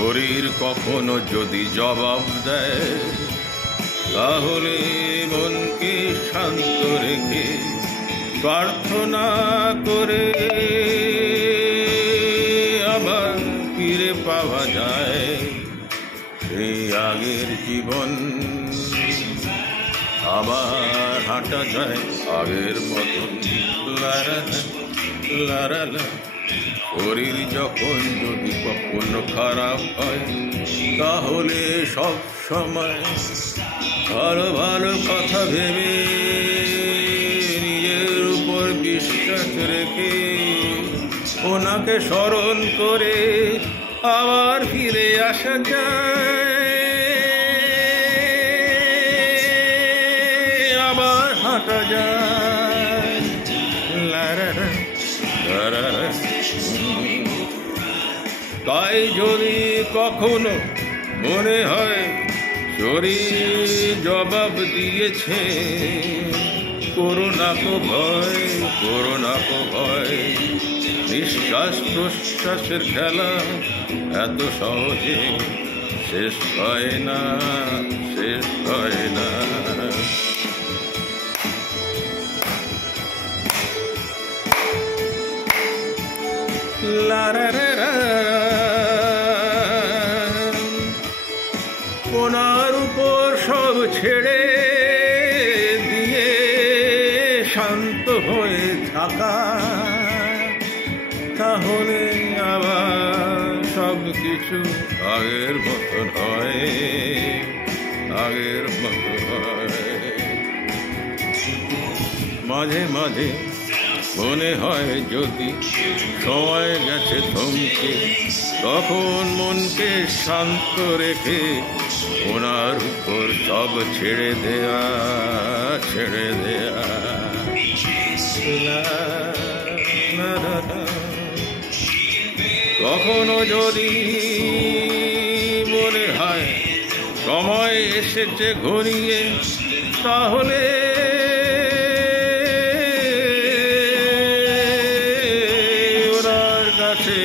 শরীর কখনো যদি জবাব দেয়, তাহলে মনকে শান্ত রেখে প্রার্থনা করে আবার ফিরে পাওয়া যায় সেই আগের জীবন। আবার হাঁটা যায় আগের মতন লারালা। শরীর যখন যদি কখনো খারাপ হয়, তাহলে সব সময় ভালো ভালো কথা ভেবে নিজের উপর বিশ্বাস রেখে ওনাকে স্মরণ করে আবার ফিরে আসা যায়, আবার হাঁটা যায় লারালা লারালা। তাই যদি কখনো মনে হয় শরীর জবাব দিয়েছে, করোনা কো ভয়, করোনা কো ভয়। নিঃশ্বাস প্রশ্বাসের খেলা এত সহজে শেষ হয় না, শেষ হয় না। ওনার উপর সব ছেড়ে দিয়ে শান্ত হয়ে থাকা, তাহলে আবার সব কিছু আগের মতন হয়, আগের মতো হয়। মাঝে মাঝে মনে হয় যদি সময় গেছে থমকে, তখন মনকে শান্ত রেখে ওনার উপর সব ছেড়ে দেয়া, ছেড়ে দেয়া। কখনো যদি মনে হয় সময় এসেছে ঘনিয়ে, তাহলে ওনার কাছে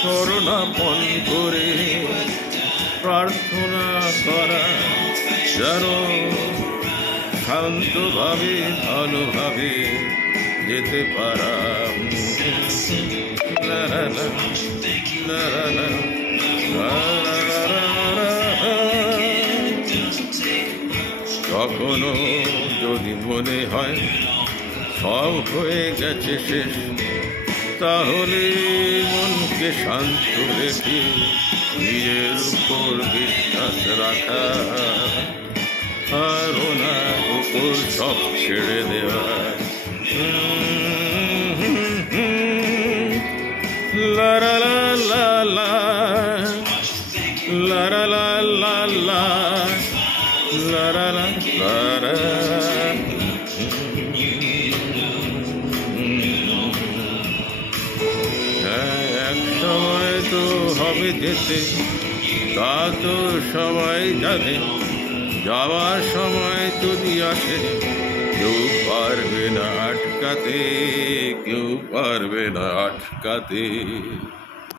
শরণাপন করে প্রার্থনা করা, যেন শান্তভাবে ভালোভাবে যেতে পারা। কখনো যদি মনে হয় সব হয়ে গেছে শেষ, তাহলে মনকে শান্ত রেখে নিজের উপর বিশ্বাস রাখা, আর ওনার উপর সব ছেড়ে দেওয়া। লারালা লালা, লারালা লালা, লারালা লারা। এক সময় তো হবে যেতে, তা তো সবাই জানে। যাওয়ার সময় যদি আসে, কেউ পারবে না আটকাতে, কেউ পারবে না আটকাতে।